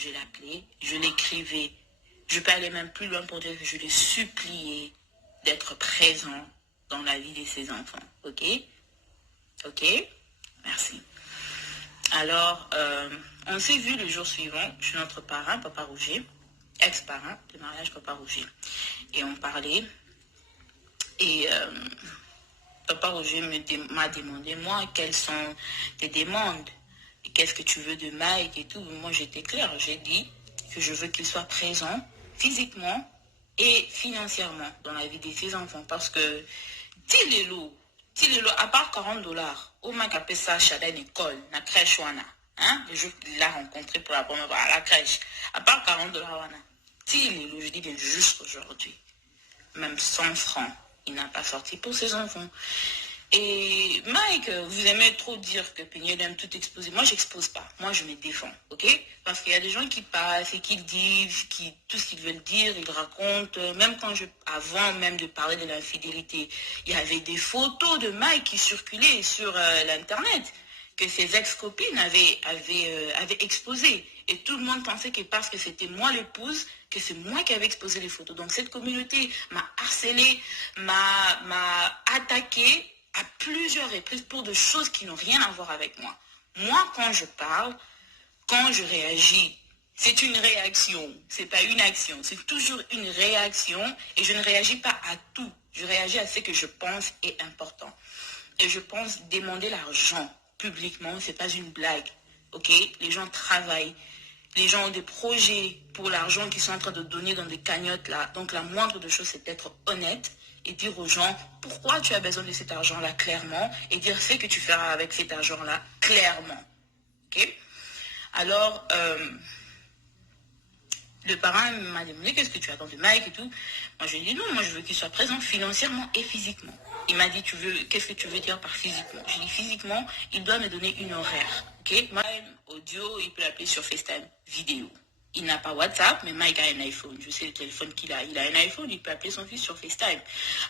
je l'appelais, je l'écrivais. Je peux aller même plus loin pour dire que je l'ai supplié d'être présent dans la vie de ses enfants. Ok? Ok? Merci. Alors, on s'est vu le jour suivant chez notre parrain, Papa Rouget, ex-parrain de mariage Papa Rouget. Et on parlait. Et Papa Rouget m'a demandé, moi, quelles sont tes demandes? Et qu'est-ce que tu veux de Mike et tout? Moi, j'étais claire. J'ai dit que je veux qu'il soit présent physiquement et financièrement dans la vie de ses enfants. Parce que, Tilelo, à part $40, au Mike appelle ça Chada une école, la crèche wana. Hein? Le jour qu'il l'a rencontré pour la première fois à la crèche. À part $40 wana. Tilelo, je dis bien juste aujourd'hui. Même 100 francs, il n'a pas sorti pour ses enfants. Et Mike, vous aimez trop dire que Peignel aime tout exposer. Moi, j'expose pas. Moi, je me défends, ok? Parce qu'il y a des gens qui passent et qui disent tout ce qu'ils veulent dire, ils racontent. Même avant même de parler de l'infidélité, il y avait des photos de Mike qui circulaient sur l'internet que ses ex-copines avaient exposées. Et tout le monde pensait que parce que c'était moi l'épouse, que c'est moi qui avais exposé les photos. Donc cette communauté m'a harcelé, m'a attaqué à plusieurs reprises pour des choses qui n'ont rien à voir avec moi. Moi, quand je parle, quand je réagis, c'est une réaction, c'est pas une action, c'est toujours une réaction et je ne réagis pas à tout. Je réagis à ce que je pense est important. Et je pense demander l'argent publiquement, c'est pas une blague, ok? Les gens travaillent, les gens ont des projets pour l'argent qu'ils sont en train de donner dans des cagnottes là. Donc la moindre des choses, c'est d'être honnête et dire aux gens pourquoi tu as besoin de cet argent-là clairement et dire ce que tu feras avec cet argent-là clairement. Ok? Alors, le parrain m'a demandé qu'est-ce que tu attends de Mike et tout. Moi, je lui ai dit non, moi je veux qu'il soit présent financièrement et physiquement. Il m'a dit qu'est-ce que tu veux dire par physiquement? J'ai dit physiquement, il doit me donner une horaire. Ok? Moi, audio, il peut l'appeler sur FaceTime, vidéo. Il n'a pas WhatsApp, mais Mike a un iPhone. Je sais le téléphone qu'il a. Il a un iPhone, il peut appeler son fils sur FaceTime.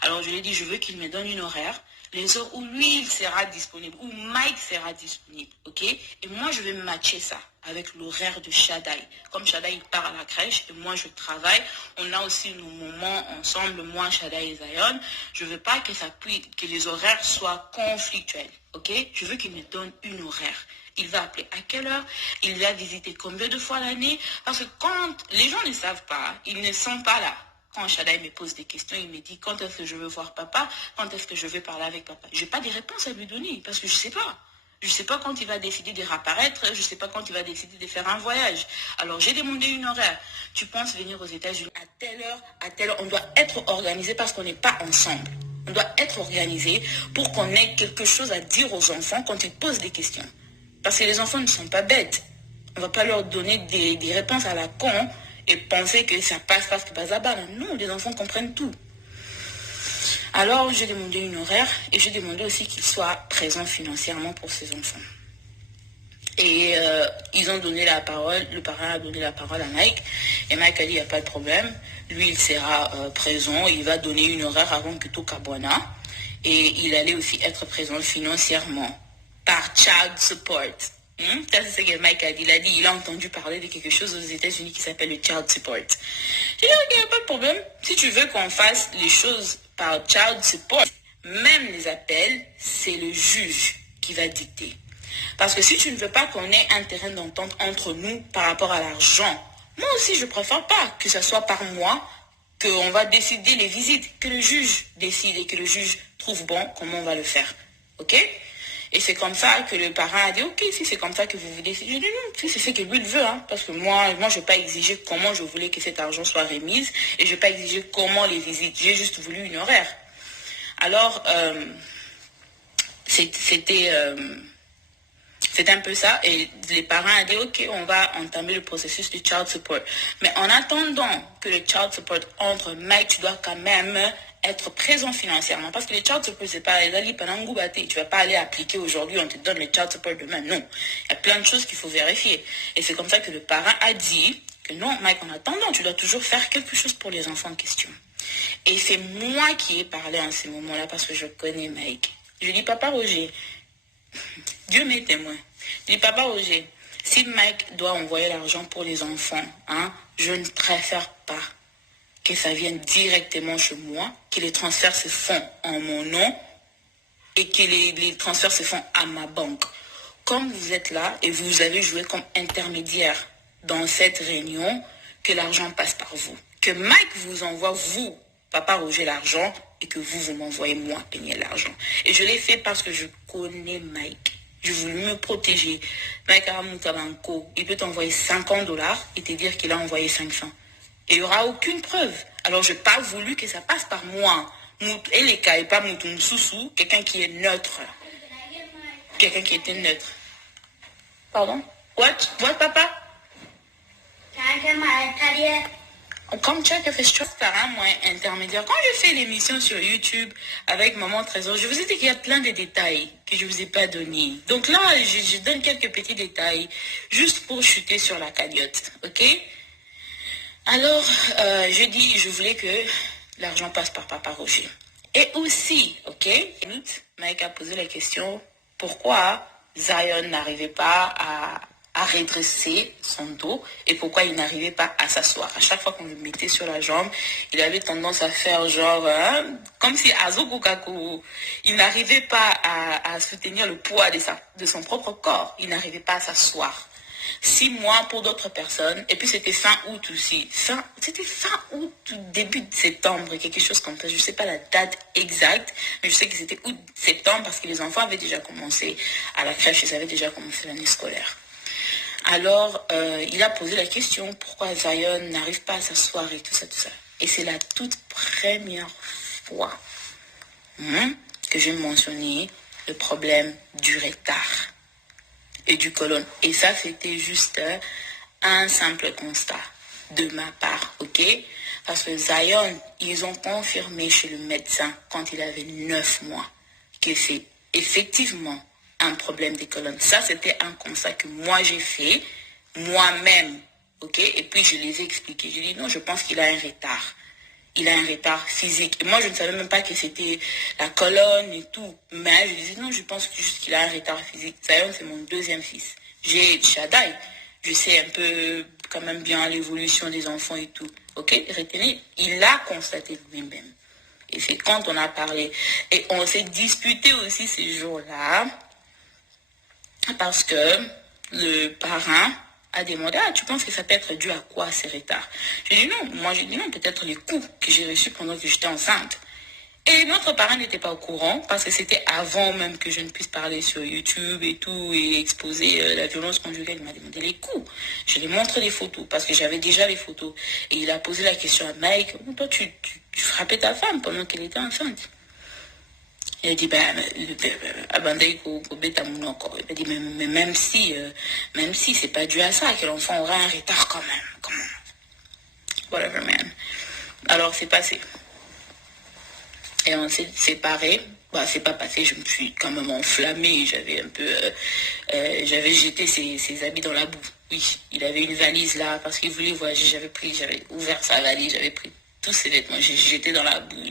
Alors je lui ai dit, je veux qu'il me donne une horaire, les heures où lui, il sera disponible, où Mike sera disponible, ok? Et moi, je vais matcher ça avec l'horaire de Shadai. Comme Shadai, il part à la crèche et moi, je travaille. On a aussi nos moments ensemble, moi, Shadai et Zion. Je veux pas que les horaires soient conflictuels, ok? Je veux qu'il me donne une horaire. Il va appeler à quelle heure? Il va visiter combien de fois l'année? Parce que quand les gens ne savent pas, ils ne sont pas là. Quand Shadai me pose des questions, il me dit quand est-ce que je veux voir papa? Quand est-ce que je veux parler avec papa? Je n'ai pas de réponse à lui donner parce que je ne sais pas. Je ne sais pas quand il va décider de réapparaître. Je ne sais pas quand il va décider de faire un voyage. Alors j'ai demandé une horaire. Tu penses venir aux États-Unis à telle heure? On doit être organisé parce qu'on n'est pas ensemble. On doit être organisé pour qu'on ait quelque chose à dire aux enfants quand ils posent des questions. Parce que les enfants ne sont pas bêtes. On ne va pas leur donner des réponses à la con et penser que ça passe parce que Bazaba. Non, les enfants comprennent tout. Alors, j'ai demandé une horaire et j'ai demandé aussi qu'il soit présent financièrement pour ses enfants. Et ils ont donné la parole, le parrain a donné la parole à Mike. Et Mike a dit, il n'y a pas de problème. Lui, il sera présent. Il va donner une horaire avant que tout Kabwana. Et il allait aussi être présent financièrement par child support. Ça, c'est ce que Mike a dit. Il a entendu parler de quelque chose aux États-Unis qui s'appelle le child support. J'ai dit, ok, il n'y a pas de problème. Si tu veux qu'on fasse les choses par child support, même les appels, c'est le juge qui va dicter. Parce que si tu ne veux pas qu'on ait un terrain d'entente entre nous par rapport à l'argent, moi aussi, je ne préfère pas que ce soit par moi qu'on va décider les visites, que le juge décide et que le juge trouve bon comment on va le faire. Ok? Et c'est comme ça que le parrain a dit, ok, si c'est comme ça que vous voulez, j'ai dit non, si c'est ce que lui il veut, hein, parce que moi je ne vais pas exiger comment je voulais que cet argent soit remis, et je ne vais pas exiger comment les visites, j'ai juste voulu une horaire. Alors, c'était un peu ça, et les parents ont dit, ok, on va entamer le processus du child support. Mais en attendant que le child support entre, Mike, tu dois quand même être présent financièrement. Parce que les child support, c'est pas les alliés pendant tu vas pas aller appliquer aujourd'hui, on te donne le child support demain. Non. Il y a plein de choses qu'il faut vérifier. Et c'est comme ça que le parent a dit que non, Mike, en attendant, tu dois toujours faire quelque chose pour les enfants en question. Et c'est moi qui ai parlé en ces moments-là parce que je connais Mike. Je dis, papa Roger, Dieu m'est témoin. Je dis, papa Roger, Si Mike doit envoyer l'argent pour les enfants, je ne préfère pas que ça vienne directement chez moi, que les transferts se font en mon nom et que les transferts se font à ma banque. Comme vous êtes là et vous avez joué comme intermédiaire dans cette réunion, que l'argent passe par vous. Que Mike vous envoie, vous, Papa Roger, l'argent et que vous m'envoyez moi payer l'argent. Et je l'ai fait parce que je connais Mike. Je voulais me protéger. Mike Aramutabanko, il peut t'envoyer $50 et te dire qu'il a envoyé 500. Et il n'y aura aucune preuve. Alors je n'ai pas voulu que ça passe par moi. Et les cas, et pas Moutoum quelqu'un qui est neutre. Quelqu'un qui était neutre. Pardon? What, papa? Comme tu as fait par un moyen intermédiaire, quand je fais l'émission sur YouTube avec Maman Trésor, je vous ai dit qu'il y a plein de détails que je ne vous ai pas donnés. Donc là, je donne quelques petits détails juste pour chuter sur la cagnotte. Ok? Alors, je voulais que l'argent passe par Papa Roger. Et aussi, ok? Mike a posé la question, pourquoi Zion n'arrivait pas à redresser son dos et pourquoi il n'arrivait pas à s'asseoir. À chaque fois qu'on le mettait sur la jambe, il avait tendance à faire genre, comme si Azokukaku, il n'arrivait pas à soutenir le poids de son propre corps. Il n'arrivait pas à s'asseoir. 6 mois pour d'autres personnes. Et puis c'était fin août aussi. C'était fin août, début de septembre, quelque chose comme ça. Je ne sais pas la date exacte, mais je sais que c'était août-septembre parce que les enfants avaient déjà commencé à la crèche, ils avaient déjà commencé l'année scolaire. Alors, il a posé la question, pourquoi Zion n'arrive pas à s'asseoir et tout ça, tout ça. Et c'est la toute première fois que j'ai mentionné le problème du retard et du côlon. Et ça, c'était juste un simple constat de ma part, ok? Parce que Zion, ils ont confirmé chez le médecin quand il avait 9 mois que c'est effectivement un problème des colonnes. Ça, c'était un constat que moi, j'ai fait moi-même, ok? Et puis, je les ai expliqués. Je dis non, je pense qu'il a un retard. Il a un retard physique. Et moi, je ne savais même pas que c'était la colonne et tout. Mais je disais non, je pense juste qu'il a un retard physique. Zion, c'est mon deuxième fils. J'ai Shaddai. Je sais un peu quand même bien l'évolution des enfants et tout. Ok? Retenez, il a constaté lui-même. Et c'est quand on a parlé. Et on s'est disputé aussi ces jours-là. Parce que le parrain a demandé, tu penses que ça peut être dû à quoi ces retards? J'ai dit non, peut-être les coups que j'ai reçus pendant que j'étais enceinte. Et notre parrain n'était pas au courant, parce que c'était avant même que je ne puisse parler sur YouTube et tout, et exposer la violence conjugale. Il m'a demandé les coups. Je lui ai montré des photos, parce que j'avais déjà les photos. Et il a posé la question à Mike, toi tu frappais ta femme pendant qu'elle était enceinte? Il a dit, il dit, mais même si c'est pas dû à ça, que l'enfant aura un retard quand même. Comment? Whatever, man. Alors, c'est passé. Et on s'est séparés. C'est pas passé, je me suis quand même enflammée. J'avais un peu... j'avais jeté ses habits dans la boue. Oui, il avait une valise là, parce qu'il voulait voyager. J'avais ouvert sa valise, j'avais pris tous ses vêtements. J'ai jeté dans la boue.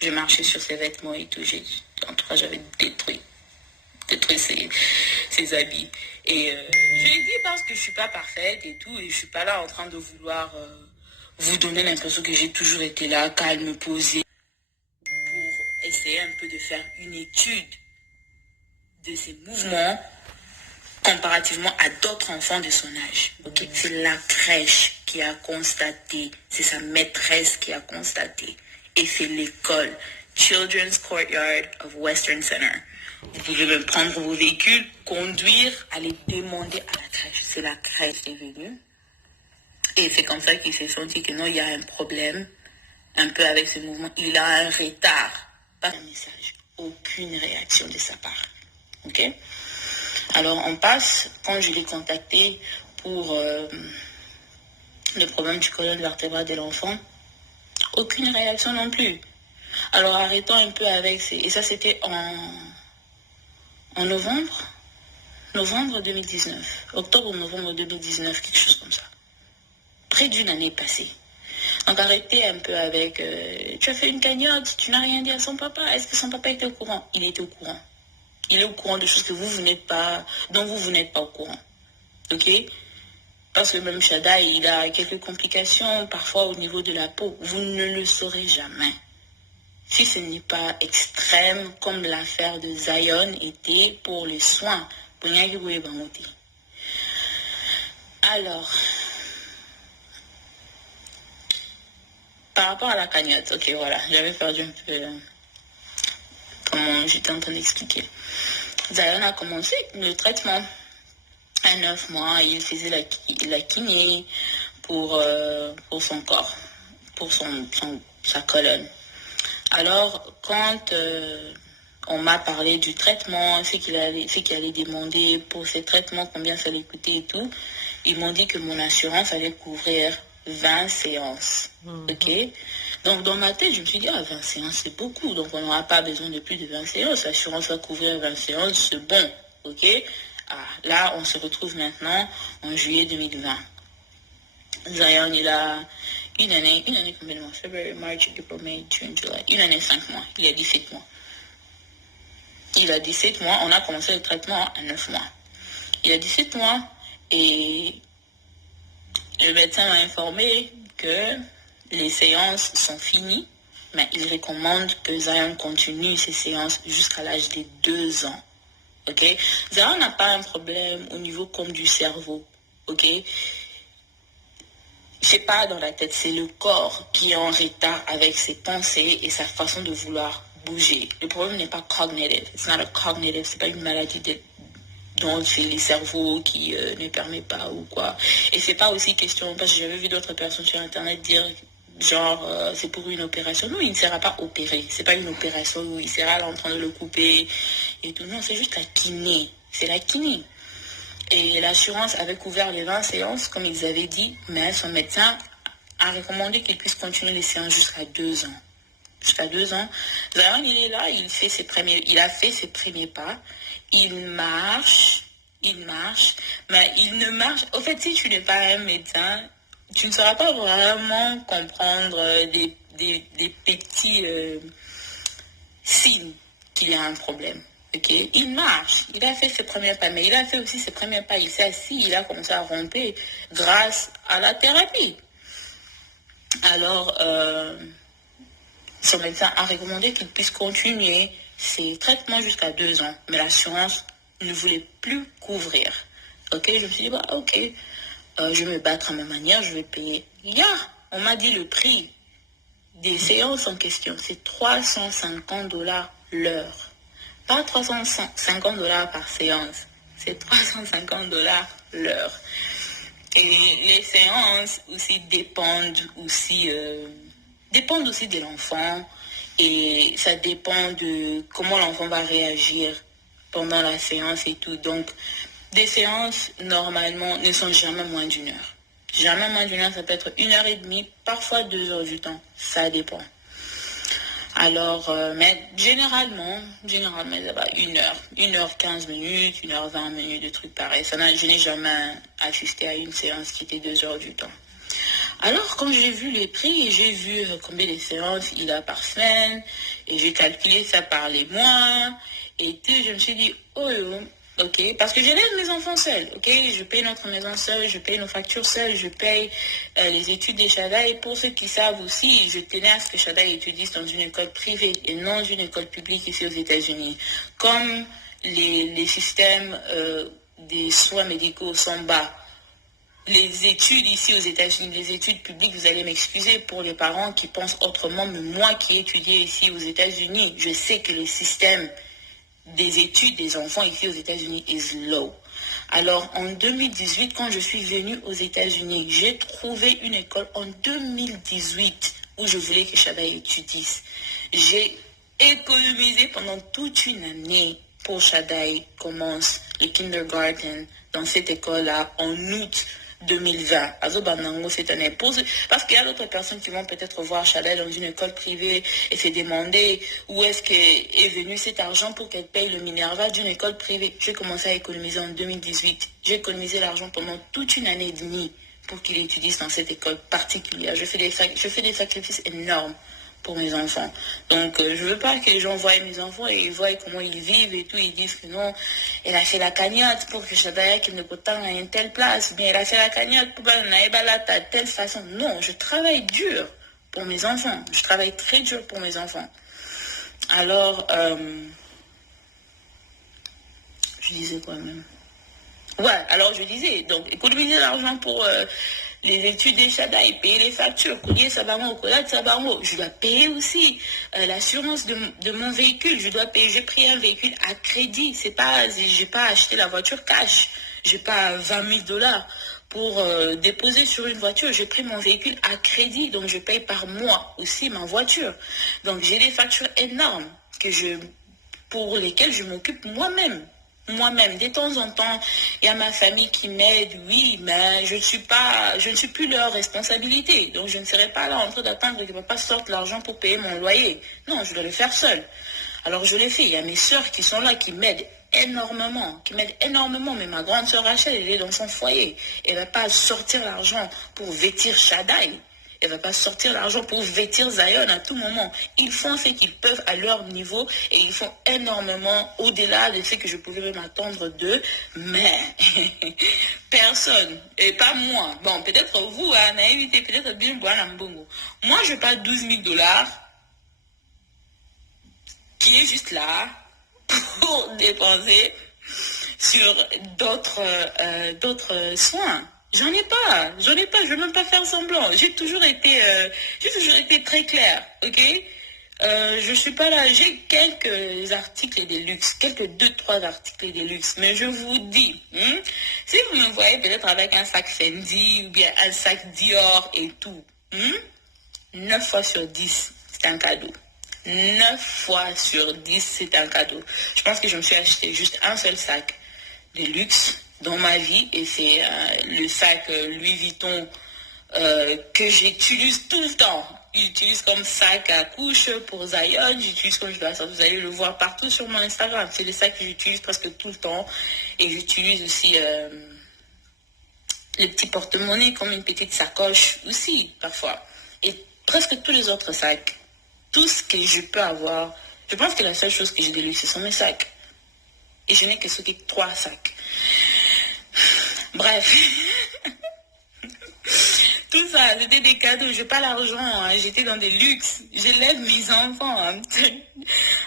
J'ai marché sur ses vêtements et tout. En tout cas, j'avais détruit ses habits. Et je l'ai dit parce que je ne suis pas parfaite et tout. Et je ne suis pas là en train de vouloir vous donner l'impression que j'ai toujours été là, calme, posée, pour essayer un peu de faire une étude de ses mouvements comparativement à d'autres enfants de son âge. Okay? C'est la crèche qui a constaté, c'est sa maîtresse qui a constaté. Et c'est l'école, Children's Courtyard of Western Center. Vous pouvez même prendre vos véhicules, conduire, aller demander à la crèche. C'est la crèche qui est venue. Et c'est comme ça qu'il s'est senti que non, il y a un problème un peu avec ce mouvement. Il a un retard. Pas un message, aucune réaction de sa part. Ok? Alors on passe, quand je l'ai contacté pour le problème du colonne vertébrale de l'enfant, aucune réaction non plus. Alors arrêtons un peu avec et ça c'était en novembre 2019, octobre ou novembre 2019, quelque chose comme ça. Près d'une année passée. Donc arrêtez un peu avec tu as fait une cagnotte, tu n'as rien dit à son papa. Est-ce que son papa était au courant? Il était au courant. Il est au courant de choses que vous n'êtes pas, dont vous n'êtes pas au courant. Ok? Parce que même Shaddai, il a quelques complications, parfois au niveau de la peau. Vous ne le saurez jamais. Si ce n'est pas extrême, comme l'affaire de Zion était pour les soins. Alors, par rapport à la cagnotte, ok, voilà, j'avais perdu un peu comment j'étais en train d'expliquer. Zion a commencé le traitement à 9 mois. Il faisait la kiné pour son corps, pour sa colonne. Alors, quand on m'a parlé du traitement, ce qu'il allait demander pour ces traitements, combien ça allait coûter et tout, ils m'ont dit que mon assurance allait couvrir 20 séances. Ok? Donc, dans ma tête, je me suis dit, 20 séances, c'est beaucoup. Donc, on n'aura pas besoin de plus de 20 séances. L'assurance va couvrir 20 séances, c'est bon. Ok? Là, on se retrouve maintenant en juillet 2020. Zion, il a une année combien de mois? February, March, April, May, June, July. Une année, 5 mois. Il a 17 mois. Il a 17 mois. On a commencé le traitement à 9 mois. Il a 17 mois et le médecin m'a informé que les séances sont finies, mais il recommande que Zion continue ses séances jusqu'à l'âge de 2 ans. Ok? Zion n'a pas un problème au niveau comme du cerveau. Ok? C'est pas dans la tête, c'est le corps qui est en retard avec ses pensées et sa façon de vouloir bouger. Le problème n'est pas cognitive. It's not a cognitive, c'est pas une maladie dont c'est le cerveau qui ne permet pas ou quoi. Et c'est pas aussi question, parce que j'avais vu d'autres personnes sur internet dire genre c'est pour une opération. Non, il ne sera pas opéré. C'est pas une opération où il sera là en train de le couper et tout. Non, c'est juste la kiné. C'est la kiné. Et l'assurance avait couvert les 20 séances, comme ils avaient dit, mais son médecin a recommandé qu'il puisse continuer les séances jusqu'à 2 ans. Jusqu'à 2 ans. Zion, il est là, il a fait ses premiers pas. Il marche, mais il ne marche. Au fait, si tu n'es pas un médecin, tu ne sauras pas vraiment comprendre des petits signes qu'il y a un problème. Okay. Il marche, il a fait ses premiers pas, mais il a fait aussi ses premiers pas. Il s'est assis, il a commencé à ramper grâce à la thérapie. Alors, son médecin a recommandé qu'il puisse continuer ses traitements jusqu'à 2 ans, mais l'assurance ne voulait plus couvrir. Ok, je me suis dit, ok, je vais me battre à ma manière, je vais payer. On m'a dit le prix des séances en question, c'est $350 l'heure. Pas $350 par séance, c'est $350 l'heure. Et les séances aussi dépendent aussi de l'enfant et ça dépend de comment l'enfant va réagir pendant la séance et tout. Donc, des séances normalement ne sont jamais moins d'1 heure. Jamais moins d'1 heure, ça peut être 1h30, parfois 2 heures du temps, ça dépend. Alors, mais généralement, ça va 1h15, 1h20, de trucs pareils. Je n'ai jamais assisté à une séance qui était 2 heures du temps. Alors, quand j'ai vu les prix, j'ai vu combien de séances il a par semaine, et j'ai calculé ça par les mois, et tout, je me suis dit, ok, parce que je laisse mes enfants seuls, ok, je paye notre maison seule, je paye nos factures seules, je paye les études des Shaddai. Et pour ceux qui savent aussi, je tenais à ce que Shaddai étudie dans une école privée et non une école publique ici aux États-Unis. Comme les systèmes des soins médicaux sont bas, les études ici aux États-Unis, les études publiques, vous allez m'excuser pour les parents qui pensent autrement, mais moi qui ai étudié ici aux États-Unis, je sais que le système des études des enfants ici aux États-Unis is low. Alors, en 2018, quand je suis venue aux États-Unis, j'ai trouvé une école en 2018 où je voulais que Shaddai étudie. J'ai économisé pendant toute une année pour Shaddai commence le kindergarten dans cette école-là en août 2020. Cette année. Parce qu'il y a d'autres personnes qui vont peut-être voir Shaddai dans une école privée et se demander où est-ce qu'est venu cet argent pour qu'elle paye le Minerva d'une école privée. J'ai commencé à économiser en 2018. J'ai économisé l'argent pendant toute une année et demie pour qu'il étudie dans cette école particulière. Je fais des sacrifices énormes pour mes enfants. Donc, je veux pas que les gens voient mes enfants et ils voient comment ils vivent et tout. Ils disent que non, elle a fait la cagnotte pour que Shadaya qu'il ne peut pas à une telle place. Bien, elle a fait la cagnotte pour Naïbalat à telle façon. Non, je travaille dur pour mes enfants. Je travaille très dur pour mes enfants. Alors, je disais quoi même? Ouais, alors je disais, donc économiser l'argent pour les études des Shadai, payer les factures, courrier Sabaron, Kolat Sabaron. Je dois payer aussi l'assurance de mon véhicule. Je dois payer, j'ai pris un véhicule à crédit. C'est pas, j'ai pas acheté la voiture cash. J'ai pas 20 000 dollars pour déposer sur une voiture. J'ai pris mon véhicule à crédit, donc je paye par mois aussi ma voiture. Donc j'ai des factures énormes pour lesquelles je m'occupe moi-même. Moi-même, de temps en temps, il y a ma famille qui m'aide, oui, mais je ne suis plus leur responsabilité. Donc, je ne serai pas là en train d'attendre que papa sorte l'argent pour payer mon loyer. Non, je dois le faire seul. Alors, je l'ai fait. Il y a mes sœurs qui sont là, qui m'aident énormément, mais ma grande sœur Rachel, elle est dans son foyer. Elle ne va pas sortir l'argent pour vêtir Shaddai. Elle ne va pas sortir l'argent pour vêtir Zion à tout moment. Ils font ce qu'ils peuvent à leur niveau et ils font énormément au-delà de ce que je pouvais même attendre d'eux. Mais personne, et pas moi. Bon, peut-être vous, à naïveté, peut-être bien Mbongo. Moi, je paye 12 000 dollars qui est juste là pour dépenser sur d'autres soins. J'en ai pas, je veux même pas faire semblant. J'ai toujours été très claire, ok? Je suis pas là, j'ai quelques articles de luxe, quelques 2-3 articles de luxe, mais je vous dis, si vous me voyez peut-être avec un sac Fendi ou bien un sac Dior et tout, 9 fois sur 10, c'est un cadeau. 9 fois sur 10, c'est un cadeau. Je pense que je me suis acheté juste un seul sac de luxe dans ma vie et c'est le sac Louis Vuitton que j'utilise tout le temps. J'utilise comme sac à couche pour Zion, j'utilise comme je dois, vous allez le voir partout sur mon Instagram. C'est le sac que j'utilise presque tout le temps et j'utilise aussi les petits porte-monnaie comme une petite sacoche aussi parfois. Et presque tous les autres sacs, tout ce que je peux avoir, je pense que la seule chose que j'ai de luxe, ce sont mes sacs. Et je n'ai que ce qui 3 sacs. Bref. Tout ça, c'était des cadeaux. Je n'ai pas l'argent. Hein. J'étais dans des luxes. J'élève mes enfants.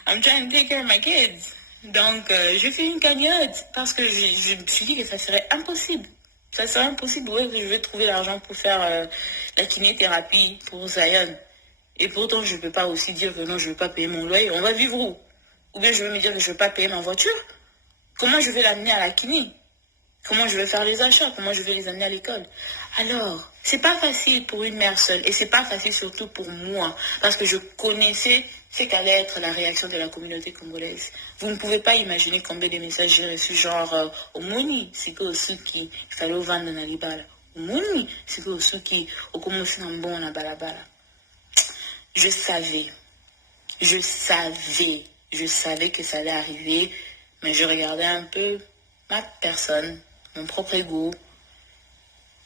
I'm trying to take care of my kids. Donc, je fais une cagnotte parce que je me suis dit que ça serait impossible. Ça serait impossible. Ouais, je vais trouver l'argent pour faire la kinéthérapie pour Zion. Et pourtant, je ne peux pas aussi dire que non, je ne veux pas payer mon loyer. On va vivre où? Ou bien je vais me dire que je ne veux pas payer ma voiture. Comment je vais l'amener à la kiné? Comment je vais faire les achats? Comment je vais les amener à l'école? Alors, c'est pas facile pour une mère seule et c'est pas facile surtout pour moi parce que je connaissais ce qu'allait être la réaction de la communauté congolaise. Vous ne pouvez pas imaginer combien de messages j'ai reçus genre Omoni, c'est que ceux qui fallait vendre dans les balles. Omoni, c'est que ceux qui ont commencé en bon à balabala. Je savais que ça allait arriver, mais je regardais un peu ma personne, mon propre ego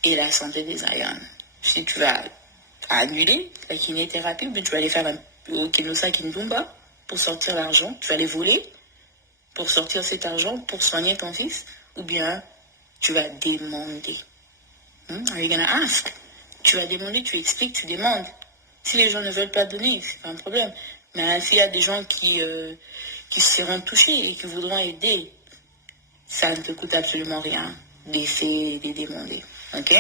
et la santé des Zion. Si tu vas annuler la kinéthérapie, ou bien tu vas aller faire un Kinosa Kintumba pour sortir l'argent, tu vas aller voler pour sortir cet argent, pour soigner ton fils, ou bien tu vas demander. Are you gonna ask? Tu vas demander, tu expliques, tu demandes. Si les gens ne veulent pas donner, c'est pas un problème. Mais s'il y a des gens qui seront touchés et qui voudront aider, ça ne te coûte absolument rien d'essayer de demander. Ok?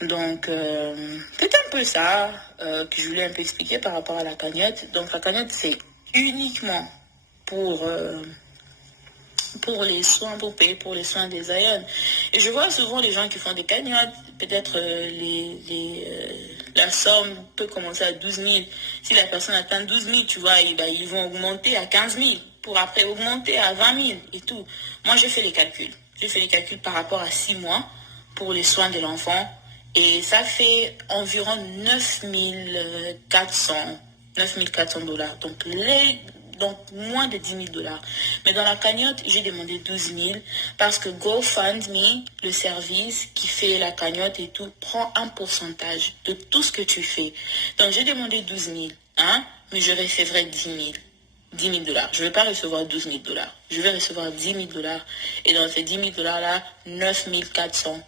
Donc, c'est un peu ça que je voulais un peu expliquer par rapport à la cagnotte. Donc, la cagnotte, c'est uniquement pour les soins, pour payer pour les soins des Zion. Et je vois souvent les gens qui font des cagnottes, peut-être la somme peut commencer à 12 000. Si la personne atteint 12 000, tu vois, ils vont augmenter à 15 000 pour après augmenter à 20 000 et tout. Moi, j'ai fait les calculs. J'ai fait les calculs par rapport à 6 mois pour les soins de l'enfant. Et ça fait environ 9 400 $. Donc, donc moins de 10 000 dollars. Mais dans la cagnotte, j'ai demandé 12 000 parce que GoFundMe, le service qui fait la cagnotte et tout, prend un pourcentage de tout ce que tu fais. Donc j'ai demandé 12 000, hein, mais je recevrai 10 000. 10 000 dollars. Je ne vais pas recevoir 12 000 dollars. Je vais recevoir 10 000 dollars. Et dans ces 10 000 dollars-là, 9 400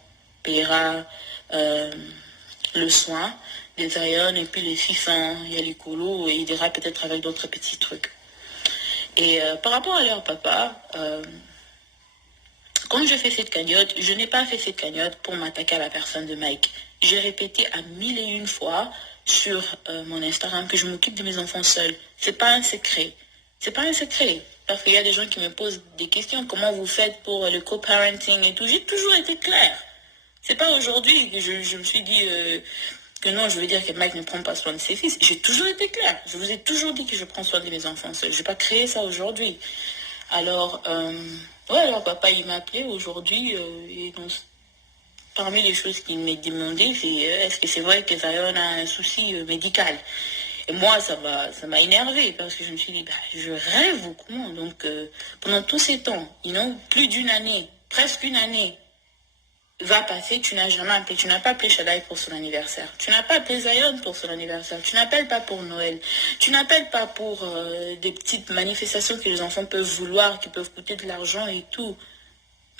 paiera le soin des Zion et puis les fifins, il y a les colos et il ira peut-être avec d'autres petits trucs. Et par rapport à leur papa, quand je fais cette cagnotte, je n'ai pas fait cette cagnotte pour m'attaquer à la personne de Mike. J'ai répété à 1001 fois sur mon Instagram que je m'occupe de mes enfants seuls. C'est pas un secret. C'est pas un secret. Parce qu'il y a des gens qui me posent des questions. Comment vous faites pour le co-parenting et tout. J'ai toujours été claire. C'est pas aujourd'hui que je me suis dit que non, je veux dire que Mike ne prend pas soin de ses fils. J'ai toujours été claire. Je vous ai toujours dit que je prends soin de mes enfants seuls. Je n'ai pas créé ça aujourd'hui. Alors, alors papa, il m'a appelé aujourd'hui et donc, parmi les choses qu'il m'a demandé, c'est est-ce que c'est vrai que Zion a un souci médical? Et moi, ça m'a énervé parce que je me suis dit, je rêve ou comment? Donc, pendant tous ces temps, plus d'une année, presque une année, va passer, tu n'as jamais appelé, tu n'as pas appelé Shaddai pour son anniversaire, tu n'as pas appelé Zion pour son anniversaire, tu n'appelles pas pour Noël, tu n'appelles pas pour des petites manifestations que les enfants peuvent vouloir, qui peuvent coûter de l'argent et tout.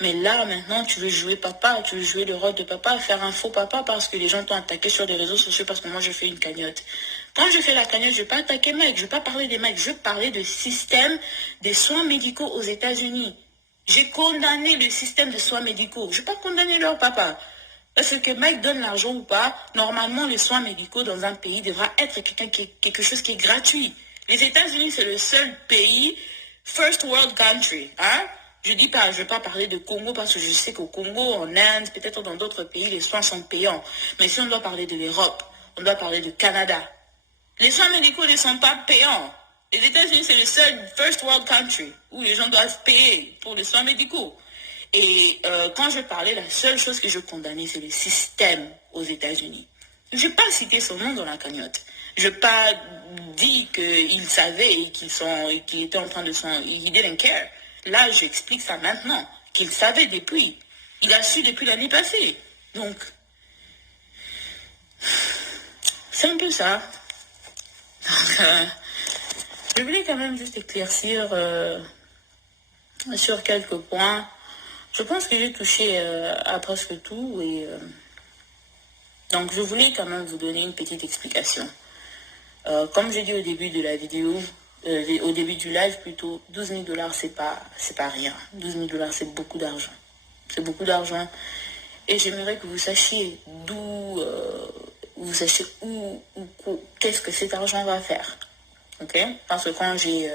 Mais là, maintenant, tu veux jouer papa, tu veux jouer le rôle de papa, faire un faux papa parce que les gens t'ont attaqué sur les réseaux sociaux parce que moi, je fais une cagnotte. Quand je fais la cagnotte, je ne vais pas attaquer Mike, je ne vais pas parler des Mike, je vais parler du système des soins médicaux aux États-Unis. J'ai condamné le système de soins médicaux. Je ne vais pas condamner leur papa. Parce que Mike donne l'argent ou pas, normalement, les soins médicaux dans un pays devra être quelque chose qui est gratuit. Les États-Unis, c'est le seul pays, first world country, hein? Je dis pas, je ne vais pas parler de Congo parce que je sais qu'au Congo, en Inde, peut-être dans d'autres pays, les soins sont payants. Mais si on doit parler de l'Europe, on doit parler du Canada. Les soins médicaux ne sont pas payants. Les États-Unis, c'est le seul first world country où les gens doivent payer pour les soins médicaux. Et quand je parlais, la seule chose que je condamnais, c'est le système aux États-Unis. Je n'ai pas cité son nom dans la cagnotte. Je n'ai pas dit qu'il savait et qu'il était en train de s'en... Il didn't care. Là, j'explique ça maintenant, qu'il savait depuis. Il a su depuis l'année passée. Donc, c'est un peu ça. Donc, je voulais quand même juste éclaircir sur quelques points. Je pense que j'ai touché à presque tout. Et, donc, je voulais quand même vous donner une petite explication. Comme j'ai dit au début de la vidéo, au début du live plutôt, 12 000 dollars, c'est pas rien. 12 000 dollars, c'est beaucoup d'argent. C'est beaucoup d'argent. Et j'aimerais que vous sachiez d'où, vous sachiez où qu'est-ce que cet argent va faire. Ok? Parce que quand j'ai